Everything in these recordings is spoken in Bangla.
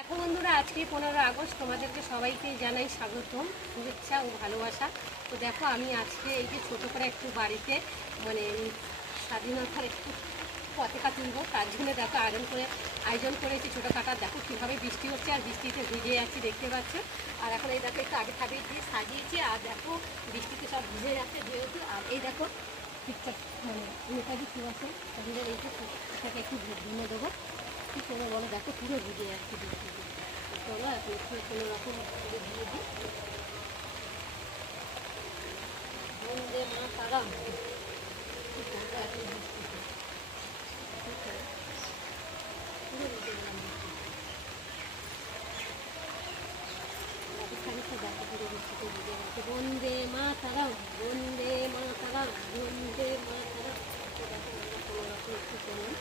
দেখো বন্ধুরা, আজকে 15 আগস্ট, তোমাদেরকে সবাইকে জানাই স্বাগতম, শুভেচ্ছা ও ভালোবাসা। তো দেখো, আমি আজকে এই যে ছোটো করে একটু বাড়িতে মানে স্বাধীনতার একটু পতাকা তুলবো, তার জন্য দেখো আয়োজন করেছি ছোটোখাটো। দেখো কীভাবে বৃষ্টি হচ্ছে আর বৃষ্টিতে ভিজে যাচ্ছি, দেখতে পাচ্ছ। আর এখন এই দেখো একটু আগে খাবে দিয়ে সাজিয়েছি, আর দেখো বৃষ্টিতে সব ভিজে যাচ্ছে যেহেতু। আর এই দেখো ঠিকঠাক মানে নেতাজি সুভাষে আমাদের এই যে এটাকে একটু ধুয়ে দেবো। কী করে বলো, দেখো পুরো ভিজে যাচ্ছে বৃষ্টিতে। চলো এখন একটু কোনো রকম করে দিয়ে দিই। বন্দে মাতরম। কী করবো এত বৃষ্টিতে, কী করে পুরো ভিজে গেলাম বৃষ্টিতে। রাজস্থানিতে দেখো পুরো বৃষ্টিতে ভিজে গেছে। বন্দে মাতরম, বন্দে মাতরম, বন্দে মাতরম। দেখো আমরা কোনো রকম একটু করলাম।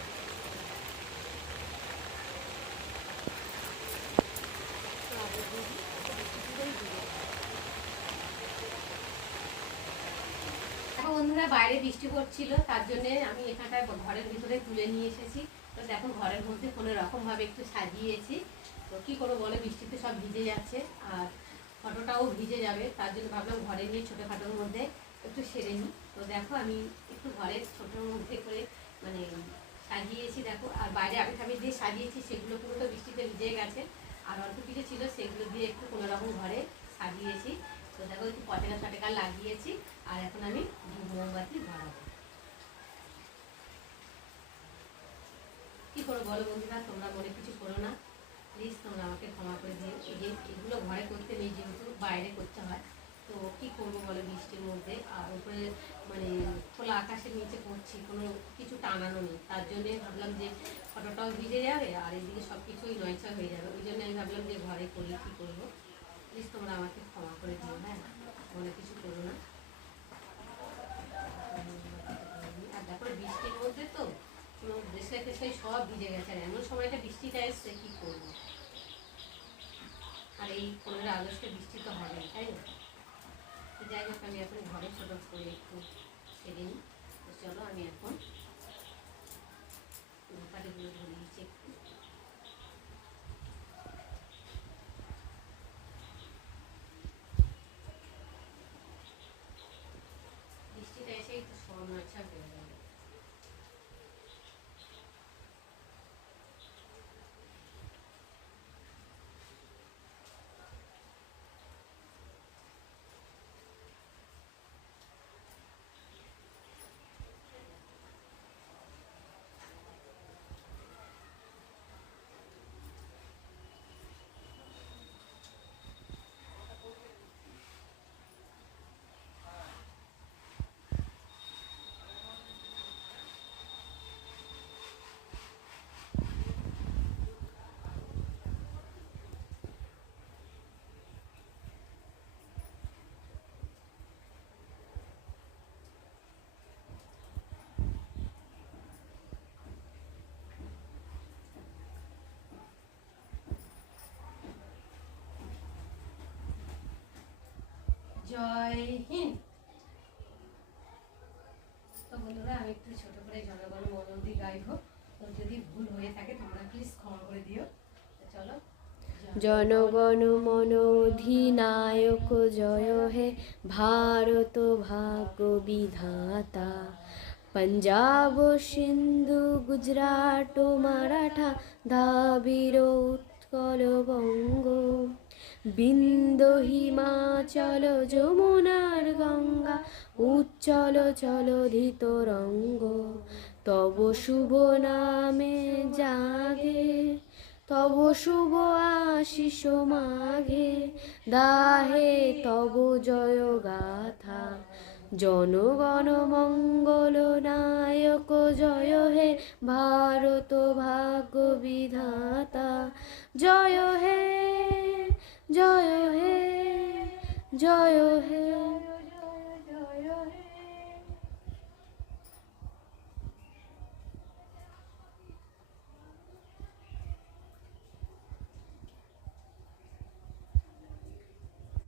দেখো বন্ধুরা, বাইরে বৃষ্টি পড়ছিল, তার জন্যে আমি এখানটায় ঘরের ভিতরে তুলে নিয়ে এসেছি। তো দেখো ঘরের মধ্যে কোনো রকমভাবে একটু সাজিয়েছি। তো কী করবো বলে, বৃষ্টিতে সব ভিজে যাচ্ছে আর ফটোটাও ভিজে যাবে, তার জন্য ভাবলাম ঘরে নিয়ে ছোটোখাটোর মধ্যে একটু সেরে নিই। তো দেখো আমি একটু ঘরের ছোটোর মধ্যে করে মানে সাজিয়েছি দেখো। আর বাইরে আগে দিয়ে সাজিয়েছি, সেগুলো পুরো তো বৃষ্টিতে ভিজে গেছে। আর অল্প কিছু ছিল, সেগুলো দিয়ে একটু কোনো রকম ঘরে সাজিয়েছি। তো দেখো একটু পতাকা ফটাকা লাগিয়েছি। আর এখন আমি মোমবাতি ধরাবো। কী করো বলো বন্ধুরা, তোমরা মনে কিছু করো না, প্লিজ তোমরা আমাকে ক্ষমা করে দিও। এই যে এগুলো ঘরে করতে নেই, যেহেতু বাইরে করতে হয়। তো কী করবো বলো বৃষ্টির মধ্যে, আর উপরে মানে খোলা আকাশের নিচে করছি, কোনো কিছু টানানো নেই। তার জন্যে ভাবলাম যে ফটোটাও ভিজে যাবে আর এদিকে সব কিছুই নয়চা হয়ে যাবে। ওই জন্য আমি ভাবলাম যে ঘরে করি, কী করবো। প্লিজ তোমরা আমাকে ক্ষমা করে দিও, হ্যাঁ, মনে কিছু করো না। আর দেখো বৃষ্টির মধ্যে তো ড্রেসে টেসে সব ভিজে গেছে। আর এমন সময়টা বৃষ্টিটা এসছে, কী করবো। আর এই 15 আগস্টে বৃষ্টি তো হবে, তাই না? যাই হোক, আমি এখন ঘরে ছোটো করে একটু সেরে নিই। তো চলো আমি এখন ধূপকাঠিগুলো ধরিয়েছি একটু। বৃষ্টিটা এসেই তো সব নয়ছা হয়ে যাবে। জয় হিন্দ। তো বন্ধুরা, আমি একটু ছোট করে জনগণ মনোদি গাইব। তো যদি ভুল হয়ে থাকে তোমরা প্লিজ ক্ষমা করে দিও। তো চলো। জনগণ মন অধিনায়ক জয় হে ভারত ভাগ্য বিধাতা। পঞ্জাব সিন্ধু গুজরাট মারাঠা দ্রাবিড় উৎকল বঙ্গ। বিন্দ হিমাচল যমুনার গঙ্গা উচ্চল চলধিত রঙ্গ। তব শুভ নামে জাগে, তব শুভ আশিস মাঘে। দাহে তব জয় গাথা, জনগণ মঙ্গল নায়ক জয় হে ভারত ভাগ্য বিধাতা। জয় হে, জয় হে, জয় হে।